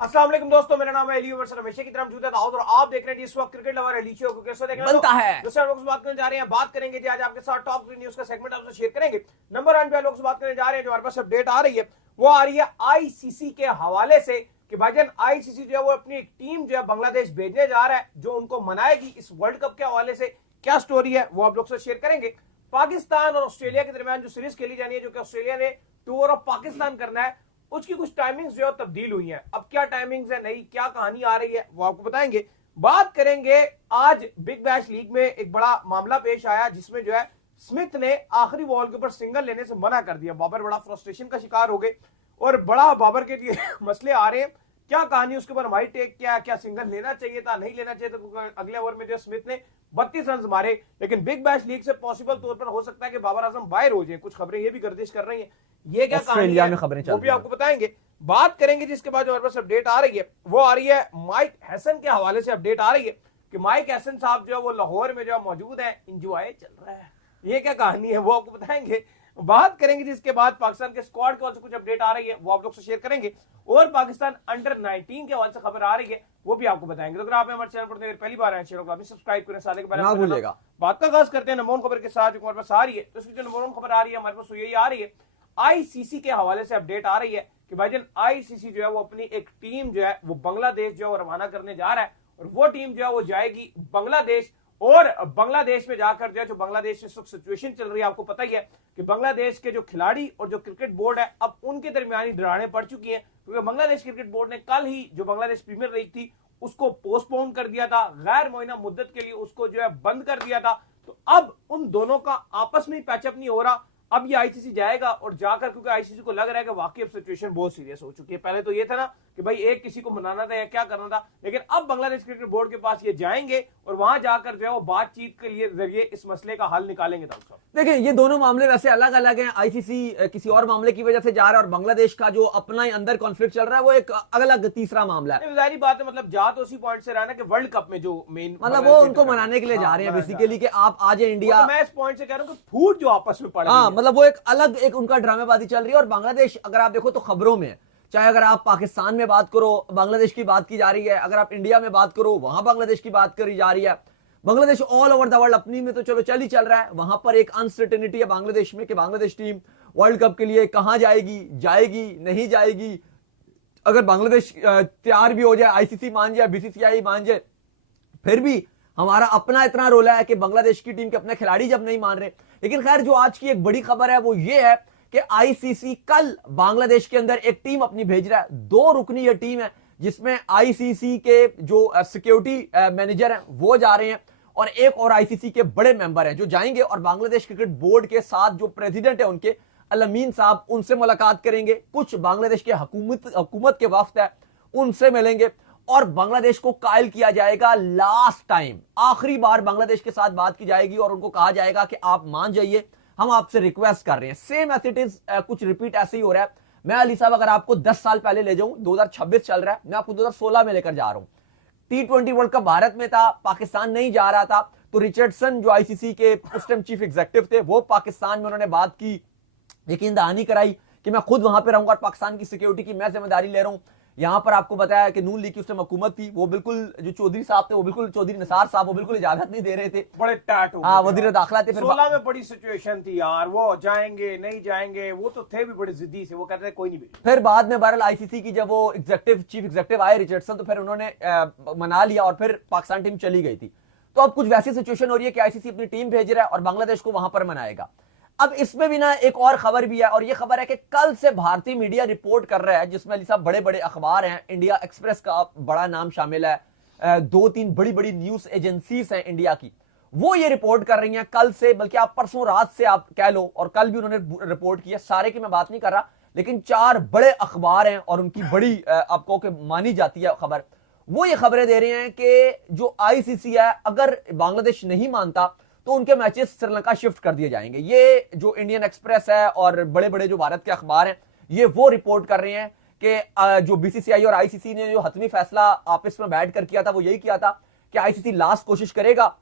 अस्सलाम वालेकुम दोस्तों, मेरा नाम है अली उमर सर, हमेशा की तरह मौजूद है दाऊद और आप देख रहे हैं इस वक्त क्रिकेट लवर अली शो को। कैसे देखना बनता है। दूसरे लोग से बात करने जा रहे हैं, बात करेंगे जी आज आपके साथ टॉप 3 न्यूज का सेगमेंट आपसे शेयर करेंगे। नंबर 1 पे लोग से बात करने जा रहे हैं, जो हमारे पास अपडेट आ रही है वो आ रही है आईसीसी के हवाले से कि भाईजान आईसीसी जो है वो अपनी एक टीम जो है बांग्लादेश भेजने जा रहा है, जो उनको मनाएगी इस वर्ल्ड कप के हवाले से। क्या स्टोरी है वो आप लोग से शेयर करेंगे। पाकिस्तान और ऑस्ट्रेलिया के दरमियान जो सीरीज खेली जानी है, जो कि ऑस्ट्रेलिया ने टूर ऑफ पाकिस्तान करना है, उसकी कुछ टाइमिंग्स जो है तब्दील हुई हैं। अब क्या टाइमिंग्स है, नई क्या कहानी आ रही है, वो आपको बताएंगे। बात करेंगे आज बिग बैश लीग में एक बड़ा मामला पेश आया, जिसमें जो है स्मिथ ने आखिरी बॉल के ऊपर सिंगल लेने से मना कर दिया। बाबर बड़ा फ्रस्ट्रेशन का शिकार हो गए और बड़ा बाबर के लिए मसले आ रहे हैं। क्या कहानी, उसके ऊपर हमारी टेक क्या, क्या सिंगल लेना चाहिए था, नहीं लेना चाहिए था। अगले ओवर में जो स्मिथ ने 32 रन मारे, लेकिन बिग बैश लीग से पॉसिबल तौर पर हो सकता है कि बाबर आजम बाहर हो जाए। कुछ खबरें ये भी गर्दिश कर रही हैं, ये क्या ऑस्ट्रेलिया कहानी में है खबरें चल वो रही भी हैं। आपको बताएंगे। बात करेंगे जिसके बाद जो हमारे पास अपडेट आ रही है वो आ रही है माइक हैसन के हवाले से। अपडेट आ रही है कि माइक हैसन साहब जो है वो लाहौर में जो है मौजूद है, इंजॉय चल रहा है। ये क्या कहानी है वो आपको बताएंगे। बात करेंगे जिसके बाद पाकिस्तान के स्क्वाड के हवाले से कुछ अपडेट आ रही है, वो आप लोग से शेयर करेंगे। और पाकिस्तान अंडर 19 के हवाले से खबर आ रही है, वो भी आपको बताएंगे। तो अगर आप हमारे चैनल पर पहली बार आए चैनल को सब्सक्राइब करें, साले के बारे ना भूलिएगा। बात का आगाज करते हैं नंबर 1 खबर के साथ, जो हमारे पास आ रही है। तो इसकी जो नंबर 1 खबर आ रही है हमारे पास यही आ रही है, आईसीसी के हवाले से अपडेट आ रही है कि भाईजान आईसीसी जो है वो अपनी एक टीम जो है वो बांग्लादेश जो है वो रवाना करने जा रहा है। और वो टीम जो है वो जाएगी बांग्लादेश, और बांग्लादेश में जाकर जो है, जो बांग्लादेश में सिचुएशन चल रही है, आपको पता ही है कि बांग्लादेश के जो खिलाड़ी और जो क्रिकेट बोर्ड है, अब उनके दरमियानी दरारें पड़ चुकी हैं, क्योंकि बांग्लादेश क्रिकेट बोर्ड ने कल ही जो बांग्लादेश प्रीमियर लीग थी उसको पोस्टपोन कर दिया था, गैर मुअय्यना मुद्दत के लिए उसको जो है बंद कर दिया था। तो अब उन दोनों का आपस में पैचअप नहीं हो रहा। अब ये आईसीसी जाएगा और जाकर, क्योंकि आईसीसी को लग रहा है कि वाकई अब सिचुएशन बहुत सीरियस हो चुकी है। पहले तो ये था ना कि भाई एक किसी को मनाना था या क्या करना था, लेकिन अब बांग्लादेश क्रिकेट बोर्ड के पास ये जाएंगे और वहां जाकर जो है वो बातचीत के लिए जरिए इस मसले का हल निकालेंगे। देखिए, ये दोनों मामले वैसे अलग अलग हैं। आईसीसी किसी और मामले की वजह से जा रहा है और बांग्लादेश का जो अपना ही अंदर कॉन्फ्लिक्ट चल रहा है वो एक अलग तीसरा मामला है। जाहिर बात है, मतलब जा तो उसी पॉइंट से रहा ना कि वर्ल्ड कप में जो मेन मतलब वो उनको मनाने के लिए जा रहे हैं बेसिकली कि आप आ जाए इंडिया। मैं इस पॉइंट से कह रहा हूं कि फूट जो आपस में पड़ा, हाँ, मतलब वो एक अलग एक उनका ड्रामेबाजी चल रही है। और बांग्लादेश अगर आप देखो तो खबरों में, चाहे अगर आप पाकिस्तान में बात करो बांग्लादेश की बात की जा रही है, अगर आप इंडिया में बात करो वहां बांग्लादेश की बात करी जा रही है। Bangladesh all over the world अपनी में तो चलो चल ही चल रहा है, वहां पर एक अनसर्टेनिटी है बांग्लादेश में कि बांग्लादेश टीम वर्ल्ड कप के लिए कहां जाएगी, जाएगी नहीं जाएगी। अगर बांग्लादेश तैयार भी हो जाए, आईसीसी मान जाए, बीसीसीआई मान जाए, फिर भी हमारा अपना इतना रोला है कि बांग्लादेश की टीम के अपने खिलाड़ी जब नहीं मान रहे। लेकिन खैर, जो आज की एक बड़ी खबर है वो ये है कि आईसीसी कल बांग्लादेश के अंदर एक टीम अपनी भेज रहा है। 2 रुकनी यह टीम है, जिसमें आईसीसी के जो सिक्योरिटी मैनेजर हैं वो जा रहे हैं और एक और आईसीसी के बड़े मेंबर हैं जो जाएंगे और बांग्लादेश क्रिकेट बोर्ड के साथ जो प्रेसिडेंट है उनके अल-अमीन साहब, उनसे मुलाकात करेंगे। कुछ बांग्लादेश के हुकूमत के वफ्द है उनसे मिलेंगे और बांग्लादेश को कायल किया जाएगा। लास्ट टाइम, आखिरी बार बांग्लादेश के साथ बात की जाएगी और उनको कहा जाएगा कि आप मान जाइए, हम आपसे रिक्वेस्ट कर रहे हैं। सेम एज इट इज, कुछ रिपीट ऐसे ही हो रहा है। मैं अली साहब अगर आपको 10 साल पहले ले जाऊं, 2026 चल रहा है, मैं आपको 2016 में लेकर जा रहा हूं। T20 वर्ल्ड कप भारत में था, पाकिस्तान नहीं जा रहा था, तो रिचर्डसन जो आईसीसी के उस टाइम चीफ एग्जीक्यूटिव थे, वो पाकिस्तान में उन्होंने बात की, यकीन दहानी कराई कि मैं खुद वहां पे रहूंगा और पाकिस्तान की सिक्योरिटी की मैं जिम्मेदारी ले रहा हूं। यहां पर आपको बताया कि नून लीग की उस टाइम हुकूमत थी, वो बिल्कुल, जो चौधरी साहब थे वो बिल्कुल, चौधरी निसार साहब, वो बिल्कुल इजाजत नहीं दे रहे थे, बड़े टाट हो हाँ, वजीर दाखिला थे। फिर 16 में बड़ी सिचुएशन थी यार, वो जाएंगे नहीं जाएंगे, वो तो थे भी बड़े जिद्दी से, वो कहते थे कोई नहीं भेज। फिर बाद में बहरहाल आईसीसी की जब वो चीफ एग्जीक्यूटिव आए रिचर्डसन, तो फिर उन्होंने मना लिया और फिर पाकिस्तान टीम चली गई थी। तो अब कुछ वैसी सिचुएशन हो रही है कि आईसीसी अपनी टीम भेज रहा है और बांग्लादेश को वहां पर मनाएगा। अब इसमें भी ना एक और खबर भी है, और ये खबर है कि कल से भारतीय मीडिया रिपोर्ट कर रहा है, जिसमें अली साहब बड़े बड़े अखबार हैं, इंडिया एक्सप्रेस का बड़ा नाम शामिल है, 2-3 बड़ी बड़ी न्यूज एजेंसीज हैं इंडिया की, वो ये रिपोर्ट कर रही हैं कल से, बल्कि आप परसों रात से आप कह लो, और कल भी उन्होंने रिपोर्ट किया। सारे की मैं बात नहीं कर रहा, लेकिन 4 बड़े अखबार हैं और उनकी बड़ी आपको मानी जाती है खबर। वो ये खबरें दे रहे हैं कि जो आईसीसी है, अगर बांग्लादेश नहीं मानता तो उनके मैचेस श्रीलंका शिफ्ट कर दिए जाएंगे। ये जो इंडियन एक्सप्रेस है और बड़े बड़े जो भारत के अखबार हैं, ये वो रिपोर्ट कर रहे हैं कि जो बीसीसीआई और आईसीसी ने जो हतमी फैसला आपस में बैठ कर किया था, वो यही किया था कि आईसीसी लास्ट कोशिश करेगा,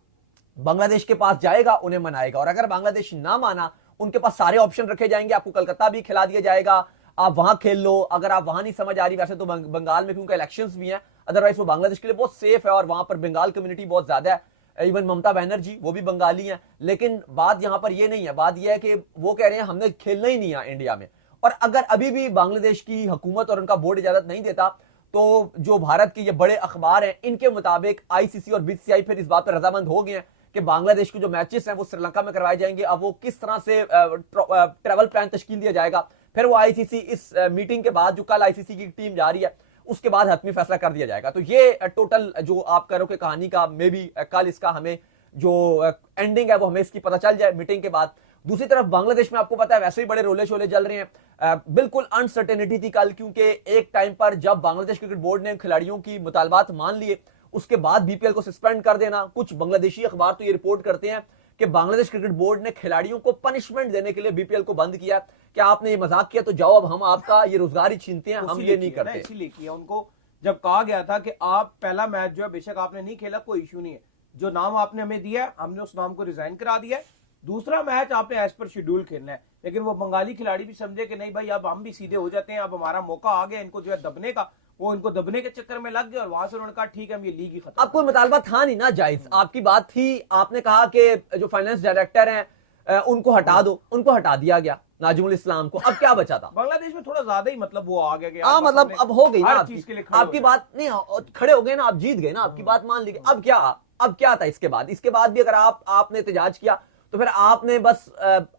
बांग्लादेश के पास जाएगा, उन्हें मनाएगा, और अगर बांग्लादेश ना माना, उनके पास सारे ऑप्शन रखे जाएंगे। आपको कलकत्ता भी खिला दिया जाएगा, आप वहां खेल लो। अगर आप वहां नहीं समझ आ रही, वैसे तो बंगाल में क्योंकि इलेक्शंस भी हैं, अदरवाइज वो बांग्लादेश के लिए बहुत सेफ है और वहां पर बंगाल कम्युनिटी बहुत ज्यादा है। इवन ममता बनर्जी वो भी बंगाली हैं। लेकिन बात यहां पर ये नहीं है, बात यह है कि वो कह रहे हैं हमने खेलना ही नहीं है इंडिया में। और अगर अभी भी बांग्लादेश की हुकूमत और उनका बोर्ड इजाजत नहीं देता, तो जो भारत के ये बड़े अखबार हैं इनके मुताबिक आईसीसी और बीसीसीआई फिर इस बात पर रजामंद हो गए हैं कि बांग्लादेश के जो मैचेस हैं वो श्रीलंका में करवाए जाएंगे। अब वो किस तरह से ट्रैवल प्लान तश्कील दिया जाएगा, फिर वो आईसीसी इस मीटिंग के बाद जो कल आईसीसी की टीम जा रही है उसके बाद हतमी फैसला कर दिया जाएगा। तो ये टोटल जो आप कह रहे हो कि कहानी का मे बी कल इसका हमें जो एंडिंग है वो हमें इसकी पता चल जाए मीटिंग के बाद। दूसरी तरफ बांग्लादेश में आपको पता है वैसे ही बड़े रोले शोले चल रहे हैं। बिल्कुल अनसर्टेनिटी थी कल, क्योंकि एक टाइम पर जब बांग्लादेश क्रिकेट बोर्ड ने खिलाड़ियों की मुतालबात मान लिए, उसके बाद बीपीएल को सस्पेंड कर देना। कुछ बांग्लादेशी अखबार तो ये रिपोर्ट करते हैं कि बांग्लादेश क्रिकेट बोर्ड ने खिलाड़ियों को पनिशमेंट देने के लिए बीपीएल को बंद किया कि आपने ये मजाक किया तो जाओ, अब हम आपका ये रोजगार ही छीनते हैं, हम ये नहीं करते। इसीलिए किया उनको, जब कहा गया था कि आप पहला मैच जो है बेशक आपने नहीं खेला, कोई इशू नहीं है, जो नाम आपने हमें दिया है हमने उस नाम को रिजाइन करा दिया है, दूसरा मैच आपने एज पर शेड्यूल खेलना है। लेकिन वो बंगाली खिलाड़ी भी समझे कि नहीं भाई अब हम भी सीधे हो जाते हैं, अब हमारा मौका आ गया इनको जो है दबने का, वो इनको दबने के चक्कर में लग गए और वहां से उन्होंने कहा ठीक है हम ये लीग ही खत्म। अब कोई मुतालबा था नहीं ना जायज, आपकी बात थी, आपने कहा कि जो फाइनेंस डायरेक्टर हैं उनको हटा दो, उनको हटा दिया गया नाजिमुल इस्लाम को। अब क्या बचा था? बांग्लादेश में थोड़ा ज्यादा ही मतलब वो आ गया। हाँ मतलब अब हो गई ना आपकी बात नहीं, खड़े हो गए ना, आप जीत गए ना, आपकी बात मान ली गई। अब क्या था इसके बाद? इसके बाद भी अगर आपने एहतजाज किया तो फिर आपने बस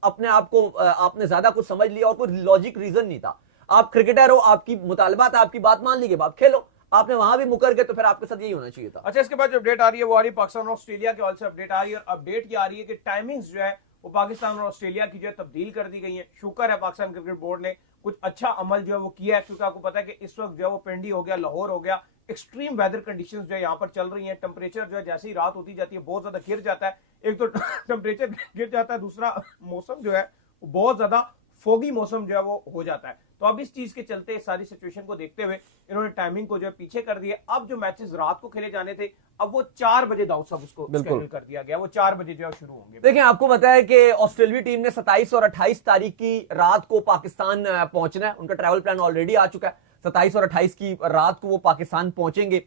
अपने आप को आपने ज्यादा कुछ समझ लिया और कोई लॉजिक रीजन नहीं था। आप क्रिकेटर हो, आपकी मुतालबा था, आपकी बात मान ली गई, आप खेलो। आपने वहां भी मुकर गए तो फिर आपके साथ यही होना चाहिए था। अच्छा, इसके बाद जो अपडेट आ रही है वो आ रही है पाकिस्तान और ऑस्ट्रेलिया की ओर से अपडेट आ रही है, और अपडेट ये आ रही है कि टाइमिंग्स जो है वो पाकिस्तान और ऑस्ट्रेलिया की जो है तब्दील कर दी गई है। शुक्र है पाकिस्तान क्रिकेट बोर्ड ने कुछ अच्छा अमल जो है वो किया है, क्योंकि आपको पता है कि इस वक्त जो है वो पिंडी हो गया, लाहौर हो गया, एक्सट्रीम वेदर कंडीशंस जो है यहाँ पर चल रही हैं। टेम्परेचर जो है जैसे ही रात होती जाती है बहुत ज्यादा गिर जाता है। एक तो टेम्परेचर गिर जाता है, दूसरा मौसम जो है बहुत ज्यादा फोगी मौसम जो है वो हो जाता है। तो अब इस चीज के चलते इस सारी सिचुएशन को देखते हुए इन्होंने टाइमिंग को जो है पीछे कर दिया। अब जो मैचेस रात को खेले जाने थे अब वो 4 बजे दाऊद साहब उसको शेड्यूल कर दिया गया, वो 4 बजे जो है शुरू होंगे। देखिए आपको पता है कि ऑस्ट्रेलियाई टीम ने 27 और 28 तारीख की रात को पाकिस्तान पहुंचना है। उनका ट्रैवल प्लान ऑलरेडी आ चुका है, 27 और 28 की रात को वो पाकिस्तान पहुंचेंगे।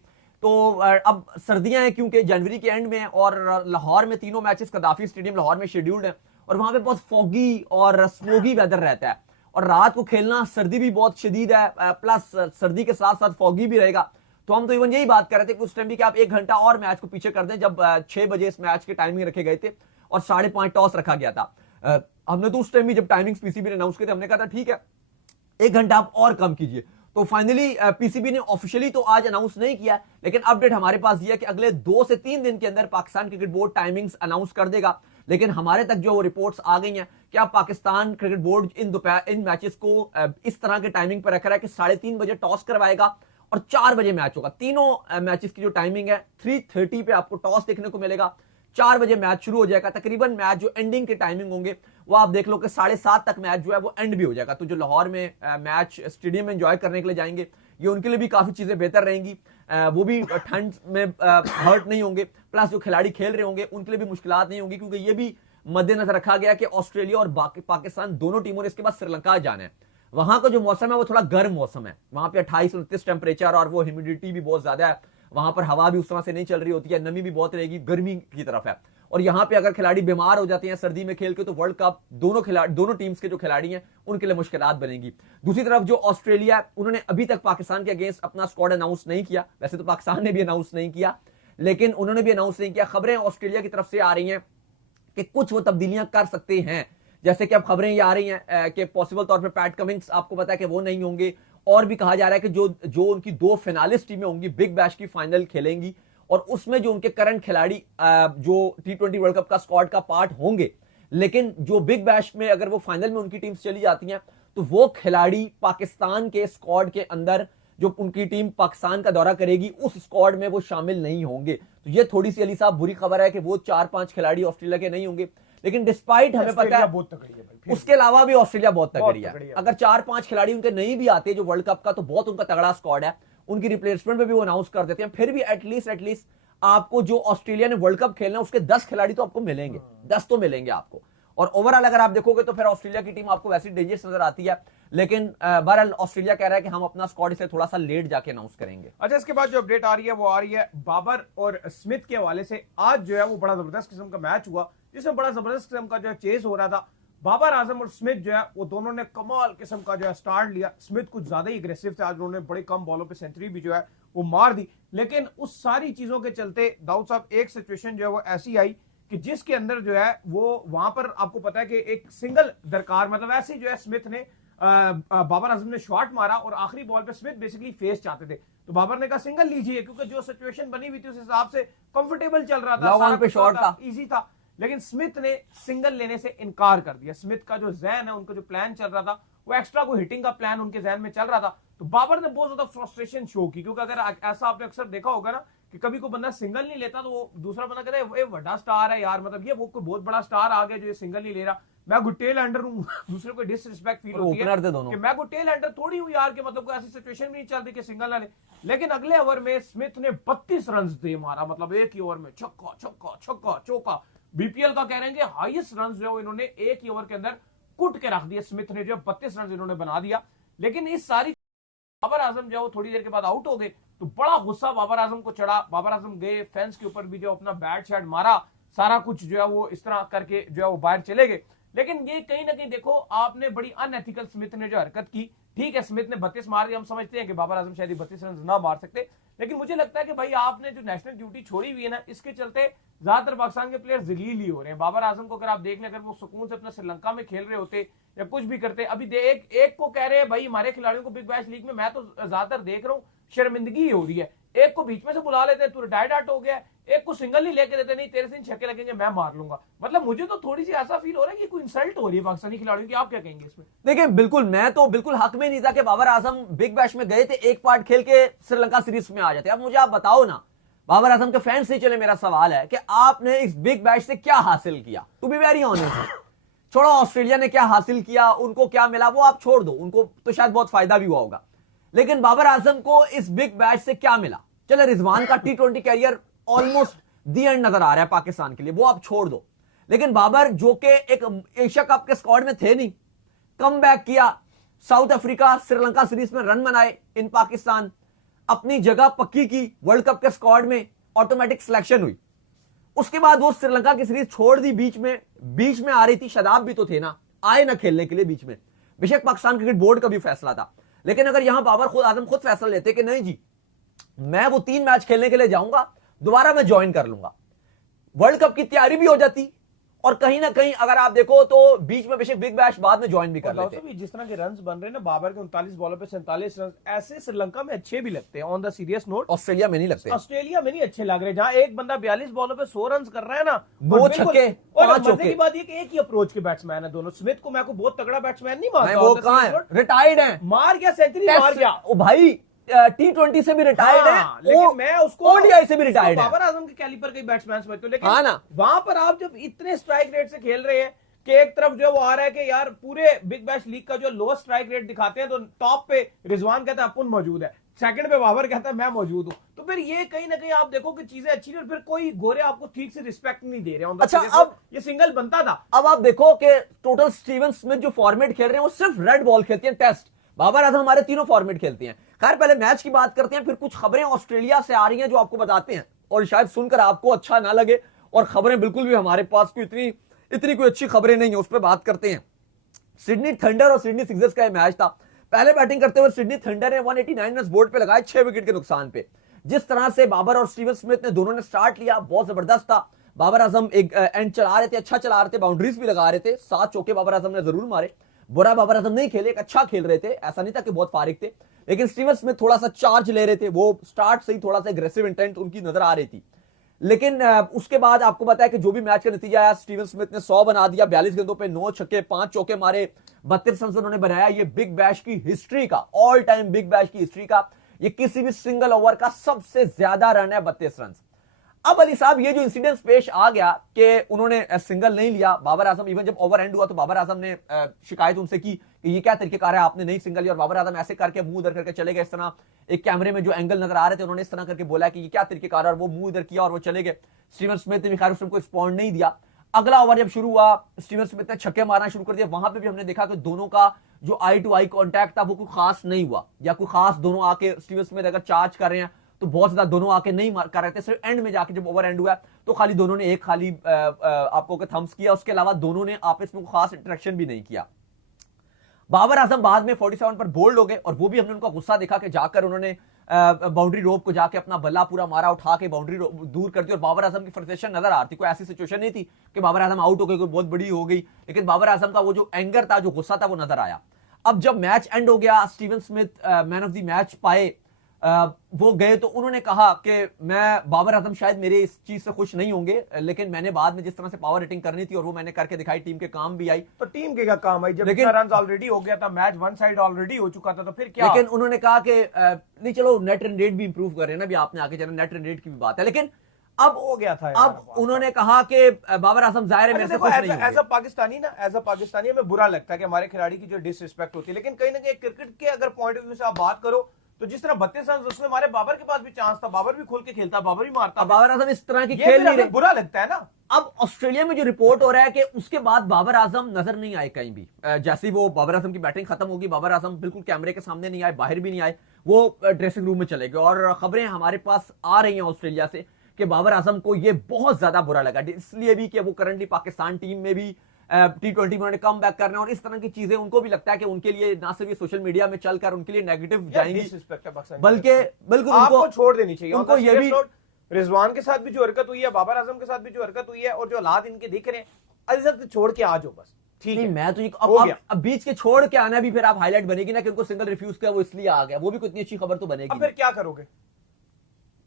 तो अब सर्दियां हैं क्योंकि जनवरी के एंड में है, और लाहौर में तीनों मैचेस कदाफी स्टेडियम लाहौर में शेड्यूल्ड है, और वहां पे बहुत फॉगी और स्मोगी वेदर रहता है, और रात को खेलना, सर्दी भी बहुत शदीद है, प्लस सर्दी के साथ साथ फॉगी भी रहेगा। तो हम तो इवन यही बात कर रहे थे कि उस टाइम भी कि आप 1 घंटा और मैच को पीछे कर दें, जब 6 बजे इस मैच के टाइमिंग रखे गए थे और 5:30 टॉस रखा गया था। हमने तो उस टाइम भी जब टाइमिंग्स पीसीबी ने अनाउंस किए थे हमने कहा था ठीक है 1 घंटा आप और कम कीजिए। तो फाइनली पीसीबी ने ऑफिशियली तो आज अनाउंस नहीं किया, लेकिन अपडेट हमारे पास ये है कि अगले 2 से 3 दिन के अंदर Pakistan cricket board timings announce कर देगा। लेकिन हमारे तक जो रिपोर्ट्स आ गई हैं कि अब पाकिस्तान क्रिकेट बोर्ड इन मैचेस को इस तरह के टाइमिंग पर रख रहा है कि 3:30 बजे टॉस करवाएगा और 4 बजे मैच होगा। तीनों मैचेस की जो टाइमिंग है 3:30 पे आपको टॉस देखने को मिलेगा, 4 बजे मैच शुरू हो जाएगा। तकरीबन मैच जो एंडिंग के टाइमिंग होंगे वो आप देख लो कि 7:30 तक मैच जो है वो एंड भी हो जाएगा। तो जो लाहौर में मैच स्टेडियम में एंजॉय करने के लिए जाएंगे ये उनके लिए भी काफी चीजें बेहतर रहेंगी, वो भी ठंड में हर्ट नहीं होंगे, प्लस जो खिलाड़ी खेल रहे होंगे उनके लिए भी मुश्किलात नहीं होंगी, क्योंकि ये भी मद्देनजर रखा गया कि ऑस्ट्रेलिया और पाकिस्तान दोनों टीमों ने इसके बाद श्रीलंका जाना है। वहां का जो मौसम है वो थोड़ा गर्म मौसम है, वहां पे 28-29 टेम्परेचर, और वो ह्यूमिडिटी भी बहुत ज्यादा है, वहां पर हवा भी उस तरह से नहीं चल रही होती है, नमी भी बहुत रहेगी, गर्मी की तरफ है। और यहाँ पे अगर खिलाड़ी बीमार हो जाते हैं सर्दी में खेल के तो वर्ल्ड कप दोनों टीम्स के जो खिलाड़ी हैं उनके लिए मुश्किलात बनेगी। दूसरी तरफ जो ऑस्ट्रेलिया है उन्होंने अभी तक पाकिस्तान के अगेंस्ट अपना स्क्वाड अनाउंस नहीं किया, वैसे तो पाकिस्तान ने भी अनाउंस नहीं किया लेकिन उन्होंने भी अनाउंस नहीं किया। खबरें ऑस्ट्रेलिया की तरफ से आ रही हैं कि कुछ वो तब्दीलियां कर सकते हैं, जैसे कि अब खबरें ये आ रही हैं कि पॉसिबल तौर पे पैट कमिंग्स आपको पता है कि वो नहीं होंगे, और भी कहा जा रहा है कि जो उनकी 2 फाइनलिस्ट टीमें होंगी बिग बैश की फाइनल खेलेंगी, और उसमें जो उनके करंट खिलाड़ी जो T20 वर्ल्ड कप का स्क्वाड का पार्ट होंगे, लेकिन जो बिग बैश में अगर वो फाइनल में उनकी टीम्स चली जाती हैं तो वो खिलाड़ी पाकिस्तान के स्क्वाड के अंदर, जो उनकी टीम पाकिस्तान का दौरा करेगी उस स्क्वाड में वो शामिल नहीं होंगे। तो ये थोड़ी सी अली साहब बुरी खबर है कि वो 4-5 खिलाड़ी ऑस्ट्रेलिया के नहीं होंगे, लेकिन डिस्पाइट हमें पता है बहुत तगड़ी है भाई, उसके अलावा भी ऑस्ट्रेलिया बहुत तगड़ी है। अगर 4-5 खिलाड़ी उनके नहीं भी आते जो वर्ल्ड कप का, तो बहुत उनका तगड़ा स्क्वाड है, उनकी रिप्लेसमेंट में भी वो अनाउंस कर देते हैं। फिर भी एटलीस्ट आपको जो ऑस्ट्रेलिया ने वर्ल्ड कप खेलना है उसके 10 खिलाड़ी तो आपको मिलेंगे, 10 तो मिलेंगे आपको। और ओवरऑल अगर आप देखोगे तो फिर ऑस्ट्रेलिया की टीम आपको वैसी डेंजरस नजर आती है, लेकिन बहरहाल ऑस्ट्रेलिया कह रहा है कि हम अपना स्क्वाड इसे थोड़ा सा लेट जाके अनाउंस करेंगे। अच्छा, इसके बाद जो अपडेट आ रही है वो आ रही है बाबर और स्मिथ के हवाले से। आज जो है वो बड़ा जबरदस्त किस्म का मैच हुआ जिसमें बड़ा जबरदस्त किस्म का जो है चेस हो रहा था। बाबर आजम और स्मिथ जो है वो दोनों ने कमाल किस्म का जो है स्टार्ट लिया। स्मिथ कुछ ज्यादा ही अग्रेसिव थे, आज उन्होंने बड़े कम बॉलों पे सेंचुरी भी जो है वो मार दी। लेकिन उस सारी चीजों के चलते दाऊद साहब एक सिचुएशन जो है वो ऐसी आई कि जिसके अंदर जो है वो वहां पर आपको पता है कि एक सिंगल दरकार, मतलब ऐसे जो है स्मिथ ने बाबर आजम ने शॉट मारा और आखिरी बॉल पे स्मिथ बेसिकली फेस चाहते थे, तो बाबर ने कहा सिंगल लीजिए, क्योंकि जो सिचुएशन बनी हुई थी उस हिसाब से कंफर्टेबल चल रहा था, सारा पे शॉट था, इजी था। लेकिन स्मिथ ने सिंगल लेने से इनकार कर दिया। स्मिथ का जो जहन है, उनका जो प्लान चल रहा था वो एक्स्ट्रा कोई हिटिंग का प्लान उनके जहन में चल रहा था, तो बाबर ने बहुत ज्यादा फ्रस्ट्रेशन शो की। क्योंकि अगर ऐसा आपने अक्सर देखा होगा ना कि कभी कोई बंदा सिंगल नहीं लेता तो वो दूसरा बंदा कहता है ये बड़ा स्टार है यार, मतलब ये वो कोई बहुत बड़ा स्टार आ गया जो ये सिंगल नहीं ले रहा, मैं कोई टेल एंडर हूं दूसरे को डिसरिस्पेक्ट फील होती है कि मैं कोई टेल एंडर थोड़ी हूं यार, कि मतलब कोई ऐसी सिचुएशन भी नहीं चलती कि सिंगल ना ले। लेकिन अगले ओवर में स्मिथ ने 32 रन दे मारा, मतलब एक ही ओवर में छक्का छक्का छक्का चौका। बीपीएल का कह रहे हैं कि हाईएस्ट रन जो है इन्होंने एक ही ओवर के अंदर कुट के रख दिया। स्मिथ ने जो 32 रन इन्होंने बना दिया। लेकिन इस सारी बाबर आजम जो है थोड़ी देर के बाद आउट हो गए, तो बड़ा गुस्सा बाबर आजम को चढ़ा। बाबर आजम गए फेंस के ऊपर भी जो अपना बैट शैट मारा, सारा कुछ जो है वो इस तरह करके जो है वो बाहर चले गए। लेकिन ये कहीं ना कहीं देखो आपने बड़ी अनएथिकल स्मिथ ने जो हरकत की। ठीक है, स्मिथ ने 32 मार दिया, हम समझते हैं कि बाबर आजम शायद 32 रन ना मार सकते, लेकिन मुझे लगता है कि भाई आपने जो नेशनल ड्यूटी छोड़ी हुई है ना, इसके चलते ज्यादातर पाकिस्तान के प्लेयर जलील ही हो रहे हैं। बाबर आजम को अगर आप देख लें, अगर वो सुकून से अपना श्रीलंका में खेल रहे होते या कुछ भी करते, अभी एक को कह रहे हैं भाई हमारे खिलाड़ियों को बिग बैश लीग में, मैं तो ज्यादातर देख रहा हूँ शर्मिंदगी हो रही है। एक को बीच में से बुला लेते हैं, तू रिटायर्ड आउट हो गया, एक को सिंगल नहीं लेके देते, नहीं तेरे से छक्के लगेंगे मैं मार लूंगा। मतलब मुझे तो थोड़ी सी ऐसा फील हो रहा है कि कोई इंसल्ट हो रही है पाकिस्तानी खिलाड़ियों की। आप क्या कहेंगे इसमें? देखिए बिल्कुल, मैं तो बिल्कुल हक में नहीं था कि बाबर आजम बिग बैश में गए थे, एक पार्ट खेल के श्रीलंका सीरीज में आ जाते। अब मुझे आप बताओ ना, बाबर आजम के फैंस नहीं चले, मेरा सवाल है कि आपने इस बिग बैश से क्या हासिल किया? टू बी वेरी ऑनेस्ट, छोड़ो ऑस्ट्रेलिया ने क्या हासिल किया, उनको क्या मिला वो आप छोड़ दो, उनको तो शायद बहुत फायदा भी हुआ होगा, लेकिन बाबर आजम को इस बिग बैश से क्या मिला? चलो रिजवान का T20 career almost the and नजर आ रहा है पाकिस्तान के लिए, वो आप छोड़ दो, लेकिन बाबर जो कि एक एशिया कप के स्क्वाड में थे नहीं, कम बैक किया, साउथ अफ्रीका श्रीलंका सीरीज में रन बनाए इन पाकिस्तान, अपनी जगह पक्की की, वर्ल्ड कप के स्क्वाड में ऑटोमेटिक सिलेक्शन हुई। उसके बाद वो श्रीलंका की सीरीज छोड़ दी, बीच में आ रही थी, शदाब भी तो थे ना, आए ना खेलने के लिए बीच में, बेशक पाकिस्तान क्रिकेट बोर्ड का भी फैसला था, लेकिन अगर यहां बाबर आजम खुद फैसला लेते कि नहीं जी मैं वो 3 मैच खेलने के लिए जाऊंगा, दोबारा मैं ज्वाइन कर लूंगा, वर्ल्ड कप की तैयारी भी हो जाती, और कहीं ना कहीं अगर आप देखो तो बीच में बेशक बिग बैश बाद में ज्वाइन भी कर लेते। जिस तरह के रन बन रहे हैं ना बाबर के 39 बॉलों पे 47 रन, ऐसे श्रीलंका में अच्छे भी लगते हैं। On the serious note Australia में नहीं लगते, ऑस्ट्रेलिया में नहीं अच्छे लग रहे, जहां एक बंदा 42 बॉलों पे 100 रन कर रहा है ना, 2 छक्के 5 चौके की बात ये कि एक ही अप्रोच के बैट्समैन है दोनों। स्मिथ को मैं को बहुत तगड़ा बैट्समैन नहीं मानता, वो कहां है, रिटायर्ड है, मार गया सेंचुरी मार गया, ओ भाई T20 से भी रिटायर्ड है, लेकिन मैं उसको ओडीआई से भी रिटायर्ड है। बाबर आजम के कैलिबर के बैट्समैन समझते हो, लेकिन हाँ ना, वहां पर आप जब इतने स्ट्राइक रेट से खेल रहे हैं कि एक तरफ जो वो आ रहा है कि यार पूरे बिग बैश लीग का जो लोएस्ट स्ट्राइक रेट दिखाते हैं, तो टॉप पे रिजवान कहता है अपन मौजूद है, सेकंड पे बाबर कहता है मैं मौजूद हूं, तो फिर ये कहीं ना कहीं आप देखो कि चीजें अच्छी नहीं, और फिर कोई गोरे आपको ठीक से रिस्पेक्ट नहीं दे रहे। अच्छा, अब ये सिंगल बनता था, अब आप देखो कि टोटल स्टीवन स्मिथ जो फॉर्मेट खेल रहे हैं वो सिर्फ रेड बॉल खेलते हैं, टेस्ट, बाबर आजम हमारे तीनों फॉर्मेट खेलते हैं। खैर पहले मैच की बात करते हैं, फिर कुछ खबरें ऑस्ट्रेलिया से आ रही हैं जो आपको बताते हैं, और शायद सुनकर आपको अच्छा ना लगे, और खबरें बिल्कुल भी हमारे पास कोई इतनी कोई अच्छी खबरें नहीं है, उस पर बात करते हैं। सिडनी थंडर और सिडनी सिक्सर्स का मैच था, पहले बैटिंग करते हुए सिडनी थंडर ने 189 रन बोर्ड पे लगाए 6 विकेट के नुकसान पे। जिस तरह से बाबर और स्टीवन स्मिथ ने दोनों ने स्टार्ट लिया बहुत जबरदस्त था। बाबर आजम एक एंड चला रहे थे, अच्छा चला रहे थे, बाउंड्रीज भी लगा रहे थे, 7 चौके बाबर आजम ने जरूर मारे, बुरा बाबर आजम नहीं खेले, एक अच्छा खेल रहे थे, ऐसा नहीं था कि बहुत फारिग थे, लेकिन स्टीवन स्मिथ थोड़ा सा चार्ज ले रहे थे, वो स्टार्ट से ही थोड़ा सा एग्रेसिव इंटेंट उनकी नजर आ रही थी। लेकिन उसके बाद आपको पता है कि जो भी मैच का नतीजा आया, स्टीवन स्मिथ ने 100 बना दिया, 42 गेंदों पे 9 छक्के 5 चौके मारे, 32 रन उन्होंने बनाया। ये बिग बैश की हिस्ट्री का, ऑल टाइम बिग बैश की हिस्ट्री का ये किसी भी सिंगल ओवर का सबसे ज्यादा रन है, 32 रन। अब अली साहब ये जो इंसिडेंस पेश आ गया कि उन्होंने सिंगल नहीं लिया, बाबर आजम इवन जब ओवर एंड हुआ तो बाबर आजम ने शिकायत उनसे की कि ये क्या तरीकेकार है, आपने नहीं सिंगल लिया, और बाबर आजम ऐसे करके मुंह उधर करके चले गए, इस तरह एक कैमरे में जो एंगल नजर आ रहे थे उन्होंने इस तरह करके बोला कि ये क्या तरीकेकार है, और वो मुंह उधर किया और वो चले गए। स्टीवन स्मिथ ने भी खैर उसको रिस्पॉन्ड नहीं दिया। अगला ओवर जब शुरू हुआ, स्टीवन स्मिथ ने छक्के मारना शुरू कर दिया, वहां पे भी हमने देखा कि दोनों का जो आई टू आई कॉन्टैक्ट था वो कोई खास नहीं हुआ, या कोई खास दोनों आके स्टीवन स्मिथ अगर चार्ज कर रहे हैं तो बहुत ज्यादा दोनों आके नहीं कर रहे थे। सिर्फ एंड में जाके जब ओवर एंड हुआ तो खाली दोनों ने एक खाली आपको थम्स किया, उसके अलावा दोनों ने आपस में खास इंटरेक्शन भी नहीं किया। बाबर आजम बाद में 47 पर बोल्ड हो गए और वो भी हमने उनका गुस्सा देखा कि जाकर उन्होंने बाउंड्री रोप को जाके अपना बल्ला पूरा मारा, उठा के बाउंड्री दूर कर दी, और बाबर आजम की फ्रस्ट्रेशन नजर आ रही थी। कोई ऐसी सिचुएशन नहीं थी कि बाबर आजम आउट हो गए, कोई बहुत बड़ी हो गई, लेकिन बाबर आजम का वो जो एंगर था, जो गुस्सा था, वो नजर आया। अब जब मैच एंड हो गया, Steven Smith man of the match पाए, वो गए तो उन्होंने कहा कि मैं बाबर आजम शायद मेरे इस चीज से खुश नहीं होंगे, लेकिन मैंने बाद में जिस तरह से पावर हिटिंग करनी थी और वो मैंने करके दिखाई, टीम के काम भी आई। तो टीम के क्या काम आई जब लेकिन रन ऑलरेडी हो गया था, मैच वन साइड ऑलरेडी हो चुका था, तो फिर क्या? लेकिन उन्होंने कहा कि नहीं चलो नेट रन रेट भी इंप्रूव कर रहे हैं ना, भी आपने आगे चलना, नेट रन रेट की भी बात है, लेकिन अब हो गया था। अब उन्होंने कहा कि बाबर आजम जाहिर है मेरे से खुश नहीं एज अ पाकिस्तानी ना, एज अ पाकिस्तानी हमें बुरा लगता है कि हमारे खिलाड़ी की जो डिसरिस्पेक्ट होती है, लेकिन कहीं ना कहीं क्रिकेट के अगर पॉइंट ऑफ व्यू से आप बात करो तो जिस तरह 32 रन उसमें हमारे बाबर के पास भी चांस था, बाबर भी खोल के खेलता, बाबर भी मारता, बाबर आजम इस तरह की खेल नहीं रहे, बुरा लगता है ना। अब ऑस्ट्रेलिया में जो रिपोर्ट हो रहा है कि उसके बाद बाबर आजम नजर नहीं आए कहीं भी, जैसे ही वो बाबर आजम की बैटिंग खत्म होगी, बाबर आजम बिल्कुल कैमरे के सामने नहीं आए, बाहर भी नहीं आए, वो ड्रेसिंग रूम में चले गए। और खबरें हमारे पास आ रही हैं ऑस्ट्रेलिया से कि बाबर आजम को ये बहुत ज्यादा बुरा लगा, इसलिए भी कि वो करंटली पाकिस्तान टीम में भी T20 में उन्होंने कम बैक करना, और इस तरह की चीजें उनको भी लगता है कि उनके लिए ना सिर्फ ये सोशल मीडिया में चलकर उनके लिए नेगेटिव जाएंगी, बल्कि बिल्कुल उनको छोड़ देनी चाहिए। उनको ये भी, रिजवान के साथ भी जो हरकत हुई है, बाबर आजम के साथ भी जो हरकत हुई है, और जो हालात इनके दिख रहे हैं, अजीजत छोड़ के आ जाओ बस, ठीक है। मैं तो अब बीच के छोड़ के आना भी फिर आप हाईलाइट बनेगी ना कि उनको सिंगल रिफ्यूज किया, वो इसलिए आ गया, वो भी कोई इतनी अच्छी खबर तो बनेगी। अब फिर क्या करोगे?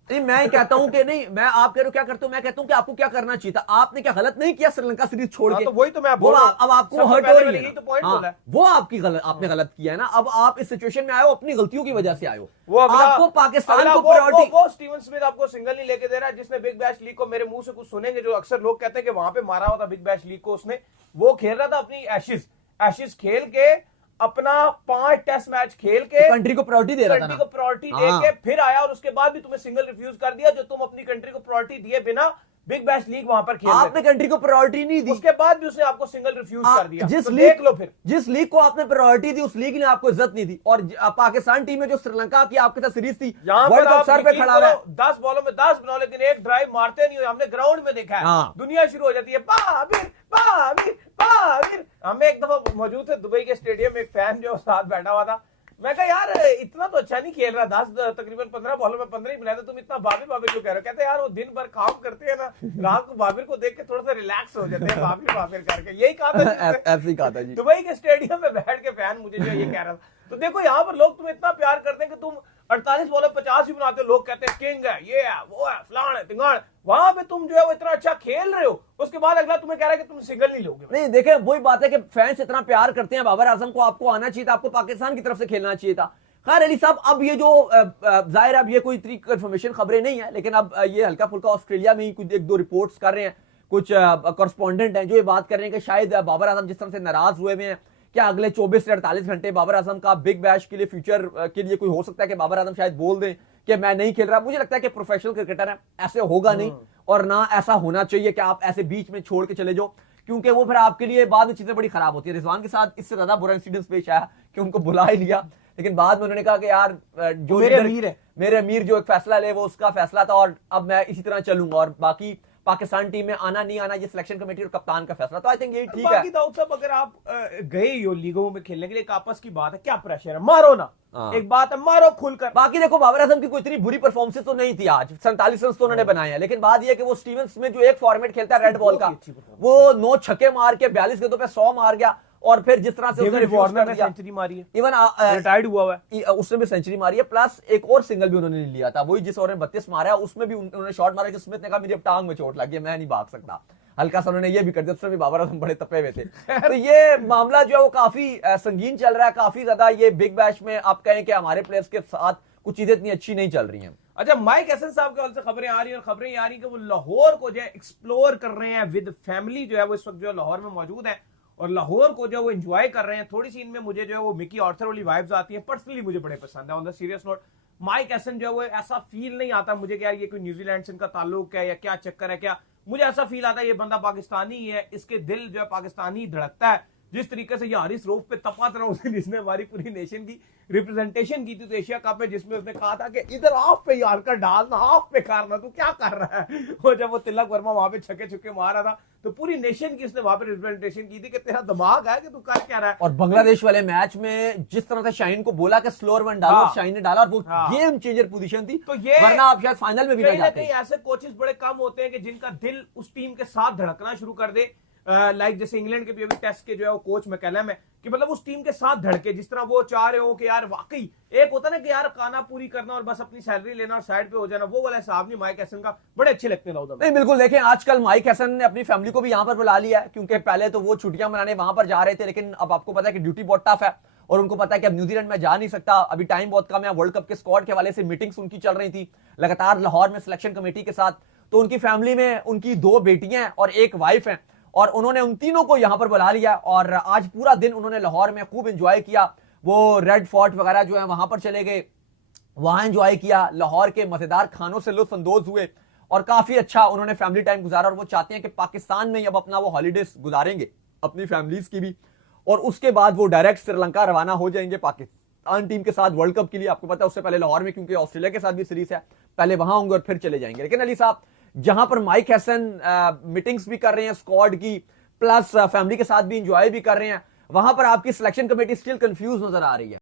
नहीं, मैं कहता हूं कि नहीं, मैं आप कह रहे हो क्या करते हो, मैं कहता हूं कि आपको क्या करना चाहिए था, आपने क्या गलत नहीं किया श्रीलंका सीरीज छोड़ के, तो वही तो मैं बोल रहा हूं, अब आपको हर्ट हो रही है तो पॉइंट बोला है, वो आपकी गलत, आपने गलत किया है ना। अब आप इस सिचुएशन में आए हो अपनी गलतियों की वजह से आए हो, वो आपको पाकिस्तान को प्रायोरिटी, वो स्टीवन स्मिथ आपको सिंगल नहीं लेके दे रहा है, जिसने बिग बैश लीग को, मेरे मुंह से कुछ सुनेंगे जो अक्सर लोग कहते हैं कि वहां पे मारा हुआ था बिग बैश लीग को उसने, वो खेल रहा था अपनी एशेज खेल के, अपना 5 टेस्ट मैच खेल के कंट्री को प्रायोरिटी दे रहा था, कंट्री को प्रायोरिटी देके फिर आया, और उसके बाद भी तुम्हें सिंगल रिफ्यूज कर दिया, जो तुम अपनी कंट्री को प्रायोरिटी दिए बिना बिग बैश लीग वहां पर खेल रहे थे। आपने कंट्री को प्रायोरिटी नहीं दी, उसके बाद भी उसने आपको सिंगल रिफ्यूज कर दिया। जिस तो लीग, देख लो फिर, जिस लीग को आपने प्रायोरिटी दी उस लीग ने आपको इज्जत नहीं दी, और पाकिस्तान टीम में जो श्रीलंका की आपके साथ सीरीज थी, वर्ल्ड कप सर पे खड़ा है, 10 बॉलों में 10 बनाओ, लेकिन एक ड्राइव मारते नहीं हो, हमने ग्राउंड में देखा है, दुनिया शुरू हो जाती है, बाबिर बाबिर बाबिर। हमें एक दफा मौजूद थे दुबई के स्टेडियम में, एक फैन जो साथ बैठा हुआ था, मैं कहा यार इतना तो अच्छा नहीं खेल रहा, 10 तकरीबन 15 बॉलों में 15 ही बनाए, तुम इतना बाबिर बाबिर क्यों कह रहे हो? कहते यार वो दिन भर काम करते हैं ना, रात को बाबिर को देख के थोड़ा सा रिलैक्स हो जाते हैं बाबिर बाबिर करके, यही कहा था ऐसे ही कहा था जी, दुबई के स्टेडियम में बैठ के फैन मुझे जो ये कह रहा था। तो देखो यहाँ पर लोग तुम्हें इतना प्यार करते हैं कि तुम 48 बॉलों 50 भी बनाते हो, लोग कहते हैं किंग है, ये है, वो है, फलान है, तिंगाड़, वहां पे तुम जो है वो इतना अच्छा खेल रहे हो, उसके बाद अगला तुम्हें कह रहा है कि तुम सिंगल नहीं लोगे। नहीं देखे, वही बात है कि फैंस इतना प्यार करते हैं बाबर आजम को, आपको आना चाहिए था, आपको पाकिस्तान की तरफ से खेलना चाहिए था। खैर अली साहब, अब ये जो जाहिर अब ये कोई इतनी कंफर्मेशन खबरें नहीं है, लेकिन अब ये हल्का फुल्का ऑस्ट्रेलिया में ही कुछ 1-2 रिपोर्ट्स कर रहे हैं, कुछ कॉरेस्पॉन्डेंट हैं जो ये बात कर रहे हैं कि शायद बाबर आजम जिस तरह से नाराज हुए हैं, क्या अगले 24 से 48 घंटे बाबर आजम का बिग बैश के लिए, फ्यूचर के लिए कोई हो सकता है कि बाबर आजम शायद बोल दें कि मैं नहीं खेल रहा। मुझे लगता है कि प्रोफेशनल क्रिकेटर है, ऐसे होगा नहीं, और ना ऐसा होना चाहिए कि आप ऐसे बीच में छोड़ के चले जाओ, क्योंकि वो फिर आपके लिए बाद में चीजें बड़ी खराब होती है। रिजवान के साथ इससे ज्यादा बुरा इंसिडेंस पेश आया कि उनको बुला ही लिया, लेकिन बाद में उन्होंने कहा कि यार जो मेरे अमीर जो एक फैसला ले वो उसका फैसला था, और अब मैं इसी तरह चलूंगा, और बाकी पाकिस्तान टीम में आना नहीं आना ये सिलेक्शन कमेटी और कप्तान का फैसला। तो आई थिंक ये ठीक है। बाकी दाऊद साहब, अगर आप गए हो लीगों में खेलने के लिए, एक आपस की बात है, क्या प्रेशर है, मारो ना, एक बात है, मारो खुलकर। बाकी देखो, बाबर आजम की कोई इतनी बुरी परफॉर्मेंस तो नहीं थी आज, 47 रन तो उन्होंने बनाए हैं, लेकिन बात यह कि वो स्टीवन स्मिथ जो एक फॉर्मेट खेलता है रेड बॉल का, वो 9 छक्के मार के 42 गेंदों पे 100 मार गया, और फिर जिस तरह से उसने सेंचुरी मारी है, इवन रिटायर्ड हुआ है, उसने भी सेंचुरी मारी है, प्लस एक और सिंगल भी उन्होंने लिया था, वही जिस ओवर में 32 मारा है, उसमें भी उन्होंने शॉट मारा कि स्मिथ ने कहा मेरी अब टांग में चोट लगी है, मैं नहीं भाग सकता, हल्का सा उन्होंने ये भी कर दिया, उसमें भी बाबर आजम बड़े तपे हुए थे। तो ये मामला जो है वो काफी संगीन चल रहा है, काफी ज्यादा ये बिग बैश में आप कहें कि हमारे प्लेयर्स के साथ कुछ चीजें इतनी अच्छी नहीं चल रही हैं। अच्छा, माइक एसन साहब के हवाले से खबरें आ रही हैं, और खबरें ये आ रही हैं कि वो लाहौर को जो है एक्सप्लोर कर रहे हैं विद फैमिली, जो है वो इस वक्त जो है लाहौर में मौजूद है, और लाहौर को जो है वो एंजॉय कर रहे हैं। थोड़ी सी इनमें मुझे जो है वो मिकी आर्थर वाली वाइब्स आती हैं, पर्सनली मुझे बड़े पसंद है। On the serious note, Mike एसन जो है वो ऐसा फील नहीं आता मुझे कि यार ये कोई न्यूजीलैंड से इनका ताल्लुक है या क्या चक्कर है, क्या मुझे ऐसा फील आता है ये बंदा पाकिस्तानी है, इसके दिल जो है पाकिस्तानी धड़कता है। जिस तरीके से ये हारिस रऊफ पे तपा था उस दिन, इसने हमारी पूरी नेशन की रिप्रेजेंटेशन की थी तो एशिया कप में, जिसमें उसने कहा था कि इधर ऑफ पे यार कर डालना, ऑफ पे करना, तू क्या कर रहा है। और जब वो तिलक वर्मा वहां पे छक्के छक्के मार रहा था तो पूरी नेशन की इसने वहां पे रिप्रेजेंटेशन की थी कि तेरा दिमाग है कि तू कर क्या रहा है। और बांग्लादेश वाले मैच में जिस तरह से शाहीन को बोला कि स्लोअर वन डालो, हाँ, शाहीन ने डाला और वो हाँ, गेम चेंजर पोजीशन थी, तो ये वरना आप शायद फाइनल में भी ना कहीं ना जाते। कहीं ऐसे कोचेस बड़े कम होते हैं कि जिनका दिल उस टीम के साथ धड़कना शुरू कर दे। लाइक जैसे इंग्लैंड के भी अभी टेस्ट के जो है वो कोच मैकलम है, कि मतलब उस टीम के साथ धड़के, जिस तरह वो चाह रहे हो कि यार वाकई एक होता ना कि यार खाना पूरी करना और बस अपनी सैलरी लेना और साइड पे हो जाना, वो वाला हिसाब नहीं माइक हैसन का। बड़े अच्छे लगते हैं दाऊद। नहीं बिल्कुल, देखें आजकल माइक हैसन ने अपनी फैमिली को भी यहां पर बुला लिया है, क्योंकि पहले तो वो छुट्टियां मनाने वहां पर जा रहे थे, लेकिन अब आपको पता है कि ड्यूटी बहुत टफ है और उनको पता है कि अब न्यूजीलैंड में जा नहीं सकता, अभी टाइम बहुत कम है। वर्ल्ड कप के स्क्वाड के हवाले से मीटिंग्स उनकी चल रही थी लगातार लाहौर में सिलेक्शन कमेटी के साथ। तो उनकी फैमिली में उनकी 2 बेटियां और 1 वाइफ है और उन्होंने उन तीनों को यहां पर बुला लिया और आज पूरा दिन उन्होंने लाहौर में खूब एंजॉय किया। वो रेड फोर्ट वगैरह जो है वहां पर चले गए, वहां एंजॉय किया, लाहौर के मजेदार खानों से लुत्फ अंदोज हुए और काफी अच्छा उन्होंने फैमिली टाइम गुजारा। और वो चाहते हैं कि पाकिस्तान में अब अपना वो हॉलीडेज गुजारेंगे अपनी फैमिलीज की भी, और उसके बाद वो डायरेक्ट श्रीलंका रवाना हो जाएंगे पाकिस्तान टीम के साथ वर्ल्ड कप के लिए। आपको पता है उससे पहले लाहौर में, क्योंकि ऑस्ट्रेलिया के साथ भी सीरीज है, पहले वहां होंगे और फिर चले जाएंगे। लेकिन अली साहब, जहां पर माइक हैसन मीटिंग्स भी कर रहे हैं स्क्वाड की, प्लस फैमिली के साथ भी इंजॉय भी कर रहे हैं, वहां पर आपकी सिलेक्शन कमेटी स्टिल कंफ्यूज नजर आ रही है।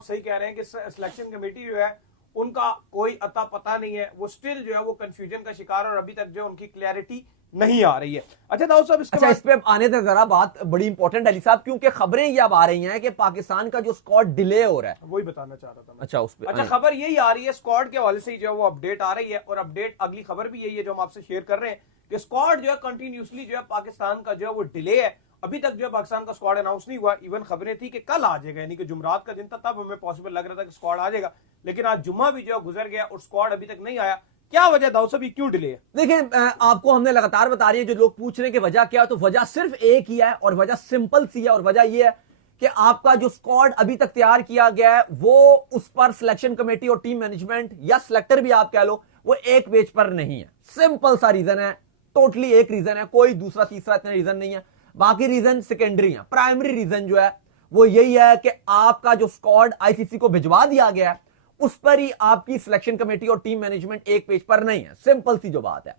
सही कह रहे हैं कि सिलेक्शन कमेटी जो है उनका कोई अता पता नहीं है, वो स्टिल जो है वो कंफ्यूजन का शिकार और अभी तक जो उनकी क्लैरिटी नहीं आ रही है। अच्छा दाऊद साहब, अच्छा इस पे आने तक जरा बात बड़ी इंपॉर्टेंट अली साहब, क्योंकि खबरें ये अब आ रही हैं कि पाकिस्तान का जो स्क्वाड डिले हो रहा है, वही बताना चाह रहा था मैं। अच्छा उस पे अच्छा खबर यही आ रही है स्क्वाड के हवाले से जो है वो अपडेट आ रही है, और अपडेट अगली खबर भी यही है जो हम आपसे शेयर कर रहे हैं कि स्क्वाड जो है कंटिन्यूसली जो है पाकिस्तान का जो है वो डिले है। अभी तक जो है पाकिस्तान का स्क्वाड अनाउंस नहीं हुआ। इवन खबरें थी कि कल आ जाएगा, यानी कि जुमरात का दिन था, तब हमें पॉसिबल लग रहा था कि स्क्वाड आ जाएगा, लेकिन आज जुम्मा भी जो है गुजर गया और स्क्वाड अभी तक नहीं आया। क्या वजह दाऊद साहब, क्यों डिले है? देखिए आपको हमने लगातार बता रही है, जो लोग पूछ रहे हैं कि वजह क्या है, तो वजह सिर्फ एक ही है और वजह सिंपल सी है, और वजह यह है कि आपका जो स्क्वाड अभी तक तैयार किया गया है वो उस पर सिलेक्शन कमेटी और टीम मैनेजमेंट या सिलेक्टर भी आप कह लो, वो एक पेज पर नहीं है। सिंपल सा रीजन है, टोटली एक रीजन है, कोई दूसरा तीसरा इतना रीजन नहीं है। बाकी रीजन सेकेंडरी है। प्राइमरी रीजन जो है वो यही है कि आपका जो स्क्वाड आईसीसी को भिजवा दिया गया है उस पर ही आपकी सिलेक्शन कमेटी और टीम मैनेजमेंट एक पेज पर नहीं है। सिंपल सी जो बात है।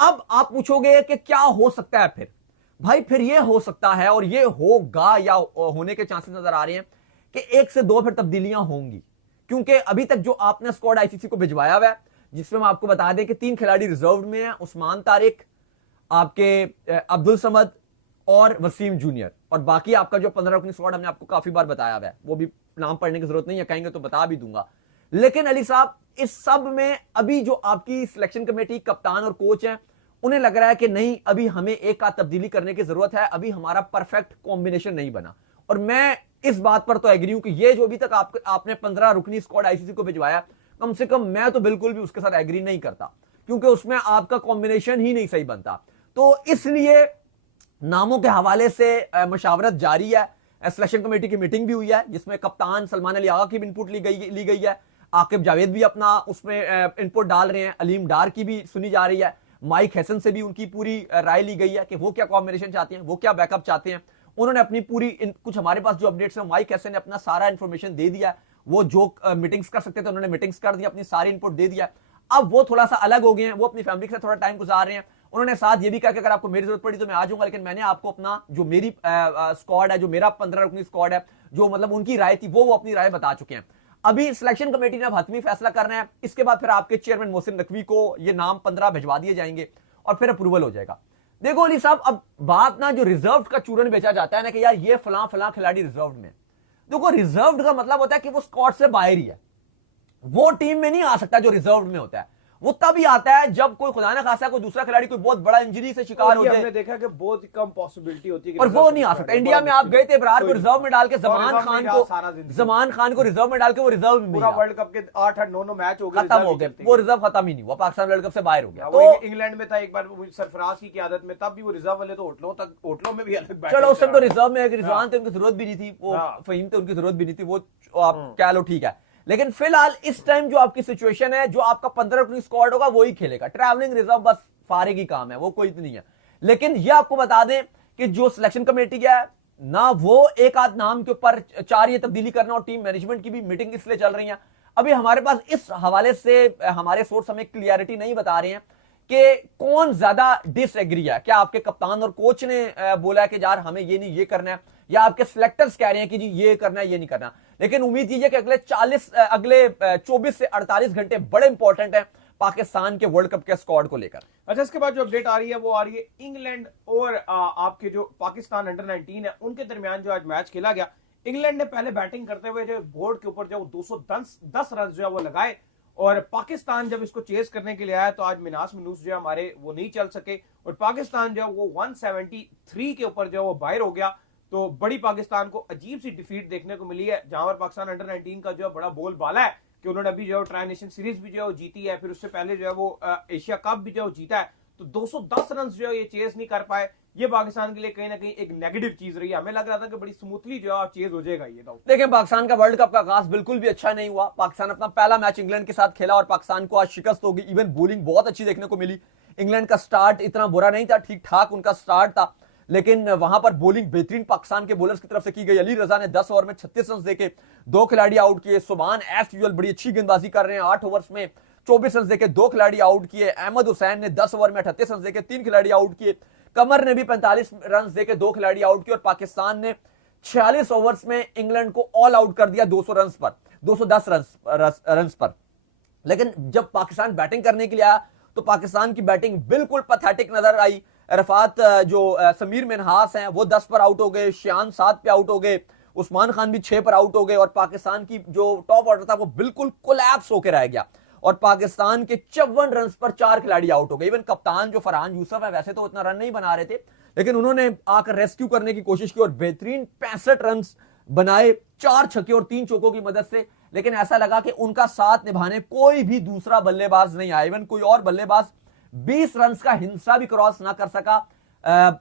अब आप पूछोगे कि क्या हो सकता है फिर, भाई फिर ये हो सकता है और ये होगा या होने के चांसेस नजर आ रहे हैं कि 1 से 2 फिर तब्दीलियां होंगी, क्योंकि अभी तक जो आपने स्क्वाड आईसीसी को भिजवाया हुआ है, जिसमें हम आपको बता दें कि 3 खिलाड़ी रिजर्व में हैं, उस्मान तारिक, आपके अब्दुल समद और वसीम जूनियर, और बाकी आपका जो 15 रुकनी स्क्वाड हमने आपको काफी बार बताया हुआ है, वो भी नाम पढ़ने की जरूरत नहीं है, कहेंगे तो बता भी दूंगा। लेकिन अली साहब, इस सब में अभी जो आपकी सिलेक्शन कमेटी, कप्तान और कोच हैं, उन्हें लग रहा है कि नहीं, अभी हमें एक आध तब्दीली करने की जरूरत है, अभी हमारा परफेक्ट कॉम्बिनेशन नहीं बना। और मैं इस बात पर तो एग्री हूं कि ये जो अभी तक आपने 15 रुकनी स्क्वाड आईसीसी को भिजवाया, कम से कम मैं तो बिल्कुल भी उसके साथ एग्री नहीं करता, क्योंकि उसमें आपका कॉम्बिनेशन ही नहीं सही बनता। तो इसलिए नामों के हवाले से मशावरत जारी है। सिलेक्शन कमेटी की मीटिंग भी हुई है, जिसमें कप्तान सलमान अली आगा की भी इनपुट ली गई है, आकिब जावेद भी अपना उसमें इनपुट डाल रहे हैं, अलीम डार की भी सुनी जा रही है, माइक हैसन से भी उनकी पूरी राय ली गई है कि वो क्या कॉम्बिनेशन चाहते हैं, वो क्या बैकअप चाहते हैं। उन्होंने अपनी पूरी कुछ हमारे पास जो अपडेट्स हैं, माइक हैसन ने अपना सारा इंफॉर्मेशन दे दिया। वो जो मीटिंग्स कर सकते थे उन्होंने मीटिंग्स कर दी, अपनी सारी इनपुट दे दिया। अब वो थोड़ा सा अलग हो गए हैं, वो अपनी फैमिली के साथ थोड़ा टाइम गुजार रहे हैं। उन्होंने साथ ये भी कहा कि अगर आपको मेरी जरूरत पड़ी तो मैं आ जाऊंगा, लेकिन मैंने आपको अपना जो मेरी स्क्वाड है, जो मेरा 15 रुकनी स्क्वाड है, जो मतलब उनकी राय थी, वो अपनी राय बता चुके हैं। अभी सिलेक्शन कमेटी ने अब हतमी फैसला करना है, इसके बाद फिर आपके चेयरमैन मोहसिन नकवी को ये नाम 15 भिजवा दिए जाएंगे और फिर अप्रूवल हो जाएगा। देखो अली साहब, अब बात ना जो रिजर्व का चूरन बेचा जाता है ना कि यार ये फलां फलां खिलाड़ी रिजर्व में, देखो रिजर्व का मतलब होता है कि वो स्क्वाड से बाहर ही है, वो टीम में नहीं आ सकता। जो रिजर्व में होता है वो तभी आता है जब कोई खुदा ना खासा कोई दूसरा खिलाड़ी कोई बहुत बड़ा इंजरी से शिकार हो जाए। हमने देखा कि बहुत कम पॉसिबिलिटी होती है और वो नहीं आ सकता। इंडिया में आप गए थे, इब्रार को रिजर्व में डाल के जमान खान को रिजर्व में डाल के वो रिजर्व में पूरा वर्ल्ड कप के 8-9 मैच हो गए, खत्म हो गए, वो रिजर्व खत्म ही नहीं हुआ, पाकिस्तान वर्ल्ड कप से बाहर हो गया। तो इंग्लैंड में था एक बार सरफराज की क़यादत में, तब भी वो रिजर्व वाले तो होटलों में भी अलग बैठे। चलो उस टाइम तो रिजर्व में रिजवान थे, उनकी जरूरत भी नहीं थी, वो फहीम थे, उनकी जरूरत भी नहीं थी, वो आप कह लो ठीक है। लेकिन फिलहाल इस टाइम जो आपकी सिचुएशन है, जो आपका 15 रुकनी स्क्वाड होगा वही खेलेगा। ट्रैवलिंग रिजर्व बस फारिगी काम है, वो कोई नहीं है। लेकिन ये आपको बता दें कि जो सिलेक्शन कमेटी है ना, वो एक आध नाम के ऊपर चार ये तब्दीली करना, और टीम मैनेजमेंट की भी मीटिंग इसलिए चल रही है। अभी हमारे पास इस हवाले से हमारे सोर्स हमें क्लियरिटी नहीं बता रहे हैं कि कौन ज्यादा डिसएग्री है। क्या आपके कप्तान और कोच ने बोला है कि यार हमें ये नहीं ये करना है, या आपके सिलेक्टर्स कह रहे हैं कि जी ये करना है ये नहीं करना। लेकिन उम्मीद कीजिए कि अगले 24 से 48 घंटे बड़े इंपॉर्टेंट है पाकिस्तान के वर्ल्ड कप के स्क्वाड को लेकर। अच्छा, इसके बाद जो अपडेट आ रही है वो आ रही है इंग्लैंड और आपके जो पाकिस्तान अंडर 19 है उनके दरमियान जो आज मैच खेला गया। इंग्लैंड ने पहले बैटिंग करते हुए जो बोर्ड के ऊपर जो 210 रन जो है वो लगाए, और पाकिस्तान जब इसको चेस करने के लिए आया तो आज मिनास मनूस जो है हमारे वो नहीं चल सके, और पाकिस्तान जो है वो 173 के ऊपर जो है वो बाहर हो गया। तो बड़ी पाकिस्तान को अजीब सी डिफीट देखने को मिली है, जहां पर पाकिस्तान अंडर 19 का जो है बड़ा बोलबाला है कि उन्होंने अभी जो है ट्राई नेशन सीरीज भी जो है जीती है, फिर उससे पहले जो है वो एशिया कप भी जो है जीता है। तो 210 रन जो है ये चेज नहीं कर पाए, ये पाकिस्तान के लिए कहीं ना कहीं एक नेगेटिव चीज रही है। हमें लग रहा था कि बड़ी स्मूथली जो है चेज हो जाएगा ये। देखिए, पाकिस्तान का वर्ल्ड कप का आगाज बिल्कुल भी अच्छा नहीं हुआ। पाकिस्तान अपना पहला मैच इंग्लैंड के साथ खेला और पाकिस्तान को आज शिकस्त होगी। इवन बॉलिंग बहुत अच्छी देखने को मिली। इंग्लैंड का स्टार्ट इतना बुरा नहीं था, ठीक ठाक उनका स्टार्ट था, लेकिन वहां पर बॉलिंग बेहतरीन पाकिस्तान के बॉलर्स की तरफ से की गई। अली रजा ने 10 ओवर में 36 रन देके 2 खिलाड़ी आउट किए। सुभान एज यूजुअल बड़ी अच्छी गेंदबाजी कर रहे हैं, 8 ओवर्स में 24 रन देके 2 खिलाड़ी आउट किए। अहमद हुसैन ने 10 ओवर में 38 रन देके 3 खिलाड़ी आउट किए। कमर ने भी 45 रन देके 2 खिलाड़ी आउट किए, और पाकिस्तान ने 46 ओवर्स में इंग्लैंड को ऑल आउट कर दिया 210 रन पर। लेकिन जब पाकिस्तान बैटिंग करने के लिए आया तो पाकिस्तान की बैटिंग बिल्कुल पैथेटिक नजर आई। रफात जो समीर मिनहास हैं वो 10 पर आउट हो गए, शियान 7 पे आउट हो गए, उस्मान खान भी 6 पर आउट हो गए, और पाकिस्तान की जो टॉप ऑर्डर था वो बिल्कुल कोलैप्स होकर रह गया, और पाकिस्तान के 54 रन पर 4 खिलाड़ी आउट हो गए। इवन कप्तान जो फरहान यूसुफ है वैसे तो उतना रन नहीं बना रहे थे, लेकिन उन्होंने आकर रेस्क्यू करने की कोशिश की और बेहतरीन 65 रन बनाए, 4 छक्के और 3 चौकों की मदद से। लेकिन ऐसा लगा कि उनका साथ निभाने कोई भी दूसरा बल्लेबाज नहीं आया। इवन कोई और बल्लेबाज 20 रन का हिंसा भी क्रॉस ना कर सका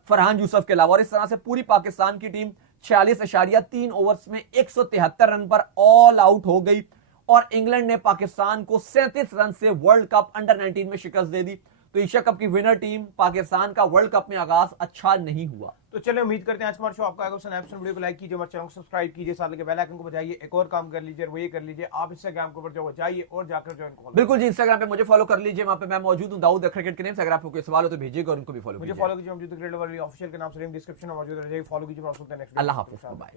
फरहान यूसुफ के अलावा, और इस तरह से पूरी पाकिस्तान की टीम 46.3 ओवर्स में 173 रन पर ऑल आउट हो गई, और इंग्लैंड ने पाकिस्तान को 37 रन से वर्ल्ड कप अंडर 19 में शिकस्त दे दी। तो एशिया कप की विनर टीम पाकिस्तान का वर्ल्ड कप में आगाज अच्छा नहीं हुआ। तो चलिए, उम्मीद करते हैं आज हमारा शो आपको आएगा। वीडियो को लाइक कीजिए, हमारे चैनल को सब्सक्राइब कीजिए, साथ लगे बेल आइकन को बजाइए। एक और काम कर लीजिए, वो ये कर लीजिए, आप इंस्टाग्राम के ऊपर जो जाइए और जाकर ज्वाइन करो। बिल्कुल जी, इंस्टाग्राम पे मुझे फॉलो कर लीजिए, वहां पे मैं मौजूद हूं, दाऊद क्रिकेट के नेम से। अगर आपको कोई सवाल हो तो भेजिएगा और उनको भी फॉलो मुझे फॉलो कीजिए, मौजूद ऑफिशियल के नाम से लिंक डिस्क्रिप्शन में मौजूद रहेगी, फॉलो कीजिए। अल्लाह हाफिज, बाय।